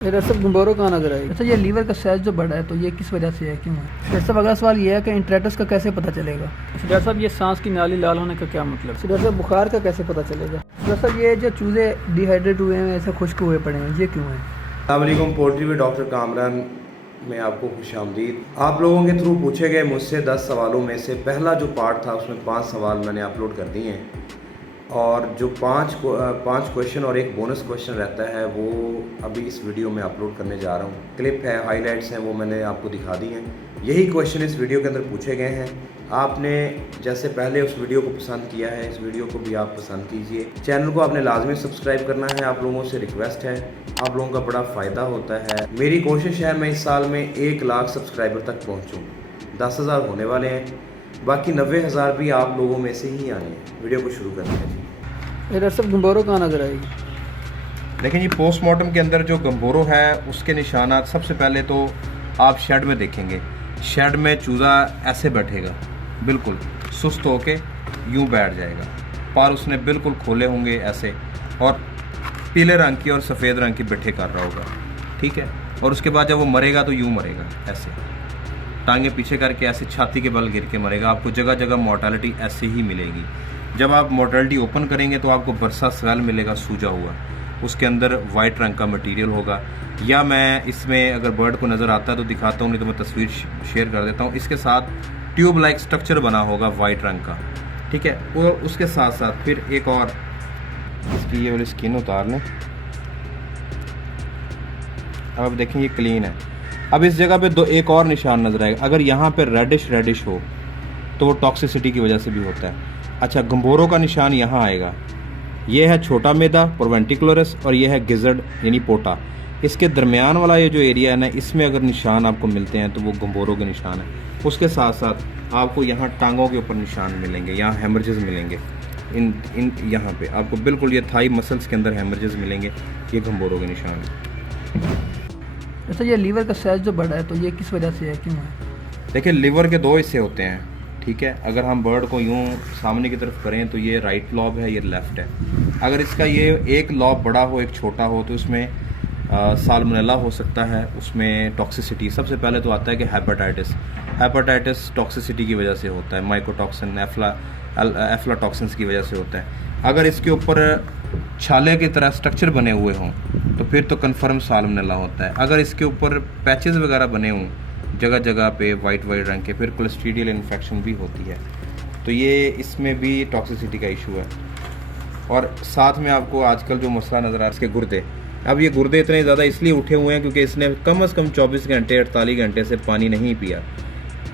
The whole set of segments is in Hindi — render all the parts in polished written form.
डॉक्टर साहब गंबोरो कहाँ नजर आई? अच्छा, ये लीवर का साइज जो बढ़ा है तो ये किस वजह से है, क्यों है? डॉक्टर साहब अगला सवाल ये है कि इंट्राइटिस का कैसे पता चलेगा? डॉक्टर साहब ये सांस की नाली लाल होने का क्या मतलब? डॉक्टर साहब बुखार का कैसे पता चलेगा? डॉक्टर साहब ये जो चूजे डिहाइड्रेट हुए हैं, ऐसे खुश्क हुए पड़े हैं, ये क्यों है? अस्सलाम वालेकुम। पोल्ट्री में डॉक्टर कामरान में आपको खुशामदीद। आप लोगों के थ्रू पूछे गए मुझसे 10 सवालों में से पहला जो पार्ट था उसमें 5 सवाल मैंने अपलोड कर दिए हैं, और जो पाँच क्वेश्चन और एक बोनस क्वेश्चन रहता है वो अभी इस वीडियो में अपलोड करने जा रहा हूँ। क्लिप है, हाइलाइट्स हैं, वो मैंने आपको दिखा दी हैं। यही क्वेश्चन इस वीडियो के अंदर पूछे गए हैं। आपने जैसे पहले उस वीडियो को पसंद किया है, इस वीडियो को भी आप पसंद कीजिए। चैनल को आपने लाजमी सब्सक्राइब करना है, आप लोगों से रिक्वेस्ट है, आप लोगों का बड़ा फ़ायदा होता है। मेरी कोशिश है मैं इस साल में 1 लाख सब्सक्राइबर तक पहुँचूँ। 10,000 होने वाले हैं, बाकी 90,000 भी आप लोगों में से ही आने हैं। वीडियो को शुरू करते हैं। डॉक्टर साहब गंबोरो कहाँ नजर आएगी? लेकिन ये पोस्टमार्टम के अंदर जो गंबोरो है उसके निशानात सबसे पहले तो आप शेड में देखेंगे। शेड में चूज़ा ऐसे बैठेगा, बिल्कुल सुस्त होके यूं बैठ जाएगा, पर उसने बिल्कुल खोले होंगे ऐसे, और पीले रंग की और सफ़ेद रंग की बिट्ठे कर रहा होगा, ठीक है। और उसके बाद जब वो मरेगा तो यूं मरेगा, ऐसे टांगे पीछे करके ऐसे छाती के बल गिर के मरेगा। आपको जगह जगह मोर्टालिटी ऐसे ही मिलेगी। जब आप मोर्टालिटी ओपन करेंगे तो आपको बरसा स्वेल मिलेगा सूजा हुआ, उसके अंदर वाइट रंग का मटेरियल होगा। या मैं इसमें अगर बर्ड को नज़र आता है तो दिखाता हूँ, नहीं तो मैं तस्वीर शेयर कर देता हूँ। इसके साथ ट्यूब लाइक स्ट्रक्चर बना होगा वाइट रंग का, ठीक है। और उसके साथ साथ फिर एक और, इसकी ये वाली स्किन उतार लें। अब आप देखें ये क्लीन है। अब इस जगह पे एक और निशान नजर आएगा। अगर यहाँ पे रेडिश हो तो वो टॉक्सिसिटी की वजह से भी होता है। अच्छा, गंबोरो का निशान यहाँ आएगा। ये है छोटा मैदा प्रोवेंटिकुलरस, और ये है गिजर्ड यानी पोटा। इसके दरमियान वाला ये जो एरिया है ना, इसमें अगर निशान आपको मिलते हैं तो वो गंबोरो के निशान है। उसके साथ साथ आपको यहाँ टांगों के ऊपर निशान मिलेंगे, यहाँ हेमरेजेस मिलेंगे, इन यहाँ पे आपको बिल्कुल ये थाई मसल्स के अंदर हेमरेजेस मिलेंगे, ये गंबोरो के निशान है। अच्छा, ये लीवर का साइज जो बढ़ा है तो ये किस वजह से है, क्यों है? देखिए, लिवर के 2 हिस्से होते हैं, ठीक है। अगर हम बर्ड को यूं सामने की तरफ करें तो ये राइट लॉब है, ये लेफ्ट है। अगर इसका ये एक लॉब बड़ा हो एक छोटा हो तो इसमें साल्मोनेला हो सकता है, उसमें टॉक्सिसिटी। सबसे पहले तो आता है कि हेपेटाइटिस टॉक्सिसिटी की वजह से होता है, माइकोटॉक्सिन एफ्लाटॉक्सिन्स की वजह से होता है। अगर इसके ऊपर छाले की तरह स्ट्रक्चर बने हुए हों तो फिर तो कन्फर्म साल्मोनेला होता है। अगर इसके ऊपर पैचेस वगैरह बने हों जगह जगह पे वाइट रंग के, फिर क्लोस्ट्रीडियल इन्फेक्शन भी होती है। तो ये इसमें भी टॉक्सिसिटी का इशू है। और साथ में आपको आजकल जो मसला नज़र आ रहा है इसके गुर्दे। अब ये गुर्दे इतने ज़्यादा इसलिए उठे हुए हैं क्योंकि इसने कम से कम 24 घंटे 48 घंटे से पानी नहीं पिया।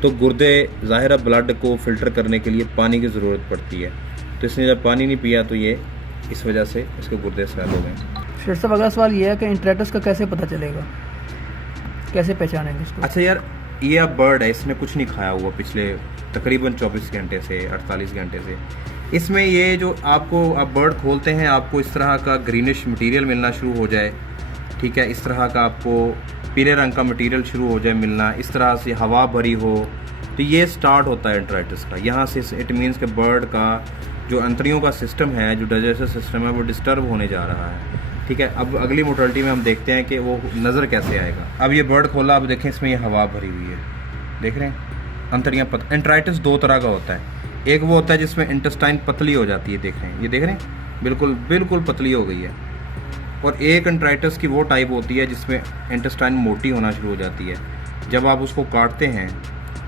तो गुर्दे ज़ाहिर ब्लड को फ़िल्टर करने के लिए पानी की ज़रूरत पड़ती है, तो इसने जब पानी नहीं पिया तो ये इस वजह से इसके गुर्दे सैल हो गए। डॉक्टर साहब अगला सवाल ये है कि इंट्राइटिस का कैसे पता चलेगा, कैसे पहचानेंगे इसको? अच्छा यार, ये अब बर्ड है, इसने कुछ नहीं खाया हुआ पिछले तकरीबन 24 घंटे से 48 घंटे से। इसमें ये जो आपको अब बर्ड खोलते हैं आपको इस तरह का ग्रीनिश मटेरियल मिलना शुरू हो जाए, ठीक है। इस तरह का आपको पीले रंग का मटेरियल शुरू हो जाए मिलना, इस तरह से हवा भरी हो, तो ये स्टार्ट होता है इंट्राइटिस का। यहाँ से इट मीन्स के बर्ड का जो अंतड़ियों का सिस्टम है, जो डाइजेस्टिव सिस्टम है, वो डिस्टर्ब होने जा रहा है, ठीक है। अब अगली मोर्टालिटी में हम देखते हैं कि वो नज़र कैसे आएगा। अब ये बर्ड खोला, अब देखें इसमें ये हवा भरी हुई है, देख रहे हैं अंतड़ियाँ इंट्राइटिस 2 तरह का होता है। एक वो होता है जिसमें इंटेस्टाइन पतली हो जाती है, देख रहे हैं, ये देख रहे हैं बिल्कुल पतली हो गई है। और एक इंट्राइटिस की वो टाइप होती है जिसमें इंटेस्टाइन मोटी होना शुरू हो जाती है। जब आप उसको काटते हैं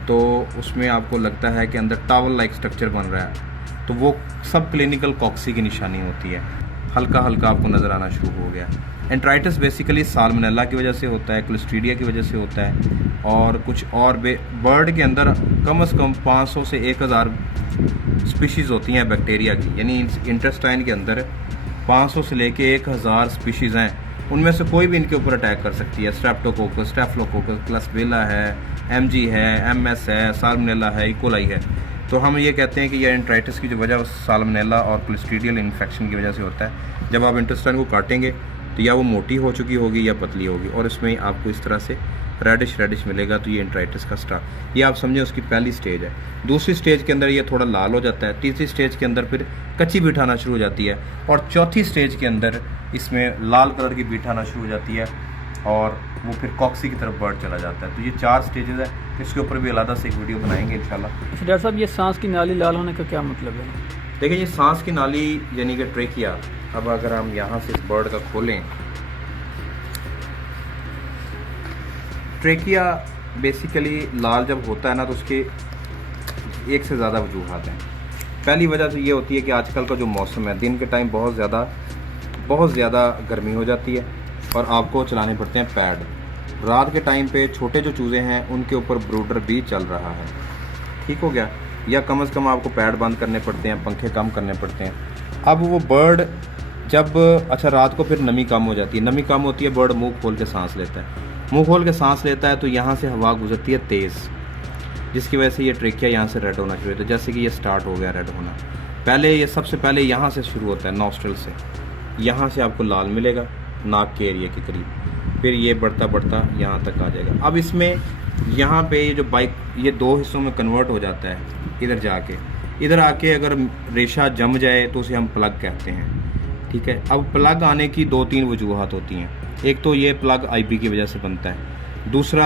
तो उसमें आपको लगता है कि अंदर टावल लाइक स्ट्रक्चर बन रहा है, तो वो सब क्लिनिकल कॉक्सी की निशानी होती है। हल्का हल्का आपको नज़र आना शुरू हो गया। एंट्राइटिस बेसिकली साल्मोनेला की वजह से होता है, क्लोस्ट्रीडिया की वजह से होता है, और कुछ और बर्ड के अंदर कम से कम 500 से 1000 स्पीशीज़ होती हैं बैक्टीरिया की, यानी इंटेस्टाइन के अंदर 500 से लेके 1000 स्पीशीज़ हैं। उनमें से कोई भी इनके ऊपर अटैक कर सकती है। स्ट्रेप्टोकोकस, स्टेफिलोकोकस, क्लास्ट्रेला है, एमजी है, एमएस है, साल्मोनेला है, इकोलाई है। तो हम ये कहते हैं कि यह इंट्राइटिस की जो वजह साल्मोनेला और क्लोस्ट्रीडियल इन्फेक्शन की वजह से होता है। जब आप इंटेस्टाइन को काटेंगे तो या वो मोटी हो चुकी होगी या पतली होगी, और इसमें आपको इस तरह से रेडिश मिलेगा, तो ये इंट्राइटिस का स्टार्ट, ये आप समझें उसकी पहली स्टेज है। दूसरी स्टेज के अंदर ये थोड़ा लाल हो जाता है, तीसरी स्टेज के अंदर फिर कच्ची बीट आना शुरू हो जाती है, और चौथी स्टेज के अंदर इसमें लाल कलर की बीट आना शुरू हो जाती है। और वो फिर कॉक्सी की तरफ बर्ड चला जाता है। तो ये 4 स्टेजेस है, इसके ऊपर भी अलग से एक वीडियो बनाएंगे इंशाल्लाह। अच्छा डॉक्टर साहब, ये सांस की नाली लाल होने का क्या मतलब है? देखिए, ये सांस की नाली यानी कि ट्रेकिया, अब अगर हम यहाँ से इस बर्ड का खोलें, ट्रेकिया बेसिकली लाल जब होता है ना तो उसके एक से ज़्यादा वजूहात हैं। पहली वजह तो ये होती है कि आजकल का जो मौसम है, दिन के टाइम बहुत ज़्यादा गर्मी हो जाती है और आपको चलाने पड़ते हैं पैड। रात के टाइम पे छोटे जो चूज़े हैं उनके ऊपर ब्रूडर भी चल रहा है, ठीक हो गया, या कम से कम आपको पैड बंद करने पड़ते हैं, पंखे कम करने पड़ते हैं। अब वो बर्ड जब अच्छा रात को फिर नमी कम हो जाती है, नमी कम होती है, बर्ड मुंह खोल के सांस लेता है, मुंह खोल के सांस लेता है तो यहाँ से हवा गुजरती है तेज़, जिसकी वजह से ये ट्रेकिया यहाँ से रेड होना शुरू होता है। जैसे कि ये स्टार्ट हो गया रेड होना, पहले ये सबसे पहले यहाँ से शुरू होता है, नॉस्ट्रल से, यहाँ से आपको लाल मिलेगा नाक के एरिया के करीब, फिर ये बढ़ता बढ़ता यहाँ तक आ जाएगा। अब इसमें यहाँ पे ये जो बाइक ये 2 हिस्सों में कन्वर्ट हो जाता है, इधर आके अगर रेशा जम जाए तो उसे हम प्लग कहते हैं, ठीक है। अब प्लग आने की 2-3 वजूहात होती हैं। एक तो ये प्लग आईबी की वजह से बनता है, दूसरा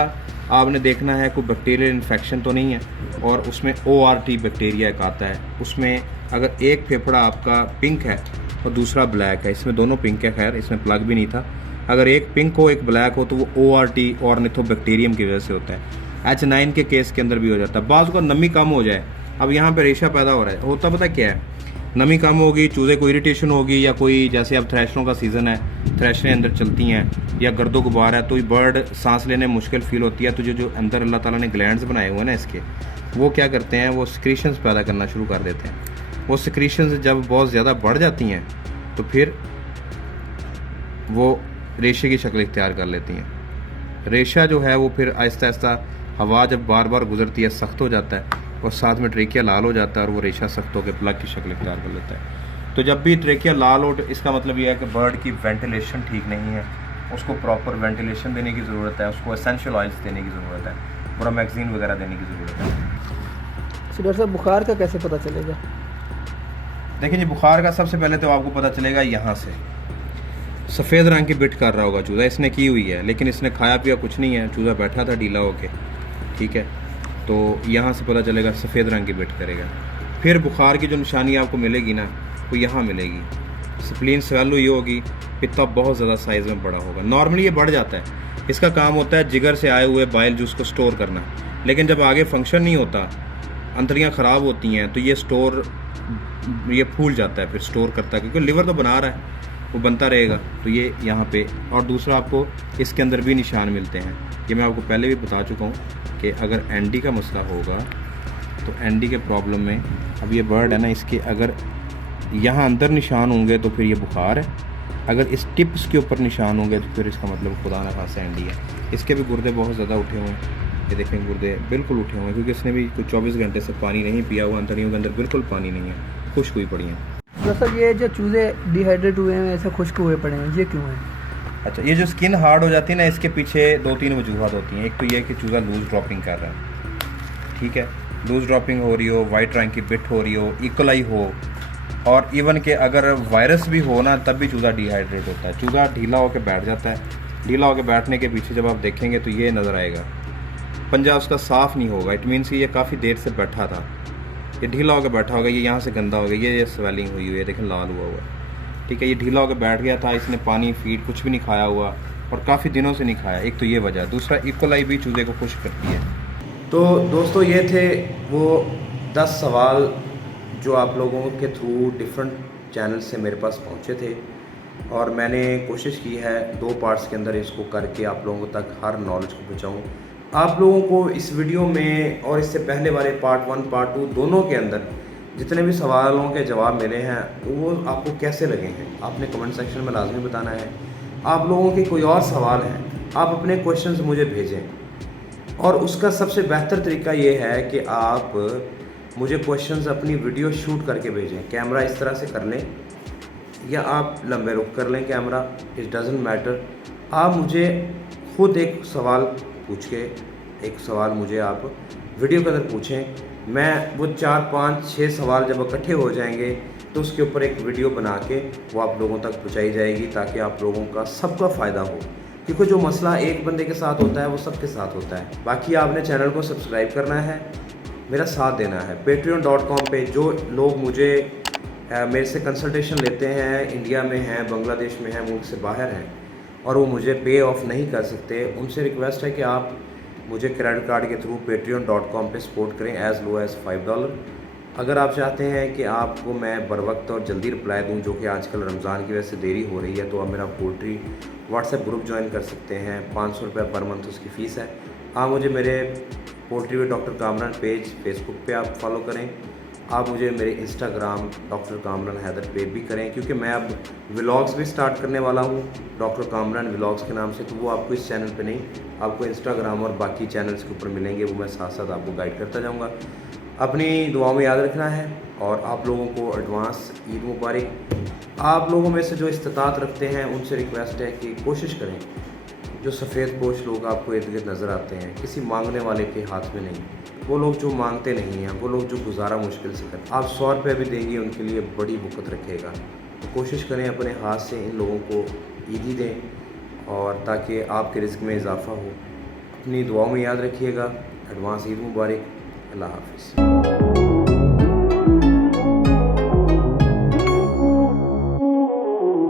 आपने देखना है कोई बैक्टीरियल इन्फेक्शन तो नहीं है, और उसमें ORT बैक्टीरिया एक आता है, उसमें अगर एक फेफड़ा आपका पिंक है और दूसरा ब्लैक है, इसमें दोनों पिंक है, खैर इसमें प्लग भी नहीं था, अगर एक पिंक हो एक ब्लैक हो तो वो ORT ऑर्निथोबैक्टीरियम की वजह से होता है। H9 के केस के अंदर भी हो जाता है। बाज़ को नमी कम हो जाए, अब यहाँ पे रेशा पैदा हो रहा है, होता पता क्या है, नमी कम होगी, चूज़े को इरिटेशन होगी, या कोई जैसे अब थ्रेशरों का सीज़न है, थ्रेशरें अंदर चलती हैं, या गर्दो गुबार है, तो ये बर्ड सांस लेने में मुश्किल फील होती है। तो जो अंदर अल्लाह ताला ने ग्लैंड्स बनाए हुए हैं ना इसके, वो क्या करते हैं, वो सिक्रीशंस पैदा करना शुरू कर देते हैं। वो सिक्रीशंस जब बहुत ज़्यादा बढ़ जाती हैं तो फिर वो रेशे की शक्ल इख्तियार कर लेती हैं। रेशा जो है वो फिर आहिस्ता आहिस्ता हवा जब बार बार गुजरती है सख्त हो जाता है, और साथ में ट्रेकिया लाल हो जाता है, और वो रेशा सख्त होकर प्लग की शक्ल इख्तियार कर लेता है। तो जब भी ट्रेकिया लाल हो, इसका मतलब ये है कि बर्ड की वेंटिलेशन ठीक नहीं है, उसको प्रॉपर वेंटिलेशन देने की ज़रूरत है, उसको एसेंशियल ऑयल्स देने की ज़रूरत है, ब्रोमैक्सिन वगैरह देने की ज़रूरत है। तो डॉक्टर साहब, बुखार का कैसे पता चलेगा? देखिए जी, बुखार का सबसे पहले तो आपको पता चलेगा यहाँ से, सफ़ेद रंग की बिट कर रहा होगा चूज़ा, इसने की हुई है लेकिन इसने खाया पिया कुछ नहीं है, चूज़ा बैठा था ढीला होके, ठीक है, तो यहाँ से पता चलेगा सफ़ेद रंग की बिट करेगा। फिर बुखार की जो निशानी आपको मिलेगी ना वो यहाँ मिलेगी, स्प्लीन स्वेल हुई होगी, पित्ता बहुत ज़्यादा साइज़ में बड़ा होगा। नॉर्मली ये बढ़ जाता है, इसका काम होता है जिगर से आए हुए बाइल जूस को स्टोर करना, लेकिन जब आगे फंक्शन नहीं होता, अंतड़ियाँ ख़राब होती हैं, तो ये फूल जाता है, फिर स्टोर करता है, क्योंकि लिवर तो बना रहा है, वो बनता रहेगा, तो ये यहाँ पे। और दूसरा आपको इसके अंदर भी निशान मिलते हैं, ये मैं आपको पहले भी बता चुका हूँ कि अगर एनडी का मसला होगा तो एनडी के प्रॉब्लम में, अब ये बर्ड है ना, इसके अगर यहाँ अंदर निशान होंगे तो फिर ये बुखार है, अगर इस टिप्स के ऊपर निशान होंगे तो फिर इसका मतलब खुदा ना खासा एनडी है। इसके भी गुर्दे बहुत ज़्यादा उठे हुए हैं, ये देखें गुर्दे बिल्कुल उठे हुए हैं, क्योंकि इसने भी कुछ 24 घंटे से पानी नहीं पिया हुआ, अंतड़ियों के अंदर बिल्कुल पानी नहीं है, खुश्क हुई पड़ी हैं। मतलब ये जो चूज़े डिहाइड्रेट हुए हैं, ऐसे खुश्क हुए पड़े हैं, ये क्यों है? अच्छा, ये जो स्किन हार्ड हो जाती है ना, इसके पीछे 2-3 वजूहत होती हैं। एक तो ये कि चूज़ा लूज़ ड्रॉपिंग कर रहा है, ठीक है, लूज़ ड्रॉपिंग हो रही हो, वाइट रंग की बिट हो रही हो, इकोलाई हो, और इवन के अगर वायरस भी हो ना तब भी चूज़ा डिहाइड्रेट होता है। चूज़ा ढीला होकर बैठ जाता है, ढीला होकर बैठने के पीछे जब आप देखेंगे तो ये नज़र आएगा, पंजा उसका साफ़ नहीं होगा, इट मीन्स कि ये काफ़ी देर से बैठा था, ये ढीला होकर बैठा होगा, ये यहाँ से गंदा हो गया, ये स्वेलिंग हुई हुई है, देखें लाल हुआ हुआ है, ठीक है, ये ढीला होकर बैठ गया था, इसने पानी फीड कुछ भी नहीं खाया हुआ और काफ़ी दिनों से नहीं खाया, एक तो ये वजह, दूसरा इकोलाई भी चूज़े को खुश करती है। तो दोस्तों, ये थे वो 10 सवाल जो आप लोगों के थ्रू डिफरेंट चैनल से मेरे पास पहुँचे थे, और मैंने कोशिश की है 2 पार्ट्स के अंदर इसको करके आप लोगों तक हर नॉलेज को पहुँचाऊँ। आप लोगों को इस वीडियो में और इससे पहले वाले पार्ट 1 पार्ट 2 दोनों के अंदर जितने भी सवालों के जवाब मिले हैं वो आपको कैसे लगे हैं, आपने कमेंट सेक्शन में लाजमी बताना है। आप लोगों के कोई और सवाल हैं, आप अपने क्वेश्चंस मुझे भेजें, और उसका सबसे बेहतर तरीका ये है कि आप मुझे क्वेश्चंस अपनी वीडियो शूट करके भेजें। कैमरा इस तरह से कर लें या आप लंबे रुख कर लें कैमरा, इट डज़न्ट मैटर। आप मुझे खुद एक सवाल पूछ के, एक सवाल मुझे आप वीडियो के अंदर पूछें, मैं वो 4, 5, 6 सवाल जब इकट्ठे हो जाएंगे तो उसके ऊपर एक वीडियो बना के वो आप लोगों तक पहुंचाई जाएगी, ताकि आप लोगों का सबका फ़ायदा हो। क्योंकि जो मसला एक बंदे के साथ होता है वो सबके साथ होता है। बाकी आपने चैनल को सब्सक्राइब करना है, मेरा साथ देना है। patreon.com पे जो लोग मुझे मेरे से कंसल्टेशन लेते हैं, इंडिया में हैं, बांग्लादेश में हैं, मुल्क से बाहर हैं और वो मुझे पे ऑफ नहीं कर सकते, उनसे रिक्वेस्ट है कि आप मुझे क्रेडिट कार्ड के थ्रू patreon.com पे सपोर्ट करें एज़ लो एज़ $5। अगर आप चाहते हैं कि आपको मैं बर वक्त और जल्दी रिप्लाई दूं, जो कि आजकल रमज़ान की वजह से देरी हो रही है, तो आप मेरा पोल्ट्री व्हाट्सएप ग्रुप ज्वाइन कर सकते हैं। 500 रुपये पर मंथ उसकी फ़ीस है। आप मुझे मेरे poultry with doctor Kamran page Facebook पे आप फॉलो करें। आप मुझे मेरे इंस्टाग्राम डॉक्टर कामरान हैदर पे भी करें, क्योंकि मैं अब व्लॉग्स भी स्टार्ट करने वाला हूँ डॉक्टर कामरान व्लॉग्स के नाम से। तो वो आपको इस चैनल पे नहीं, आपको इंस्टाग्राम और बाकी चैनल्स के ऊपर मिलेंगे, वो मैं साथ साथ आपको गाइड करता जाऊँगा। अपनी दुआओं में याद रखना है और आप लोगों को एडवांस ईद मुबारक। आप लोगों में से जो इस्तात रखते हैं उनसे रिक्वेस्ट है कि कोशिश करें, जो सफ़ेद पोश लोग आपको इर्द गिर्द नज़र आते हैं, किसी मांगने वाले के हाथ में नहीं, वो लोग जो मांगते नहीं हैं, वो लोग जो गुजारा मुश्किल से करते, आप 100 रुपये भी देंगे उनके लिए बड़ी बुकत रखेगा। तो कोशिश करें अपने हाथ से इन लोगों को ईदी दें और ताकि आपके रिस्क में इजाफ़ा हो। अपनी दुआओं में याद रखिएगा। एडवांस ईद मुबारक। अल्लाह हाफ़िज़।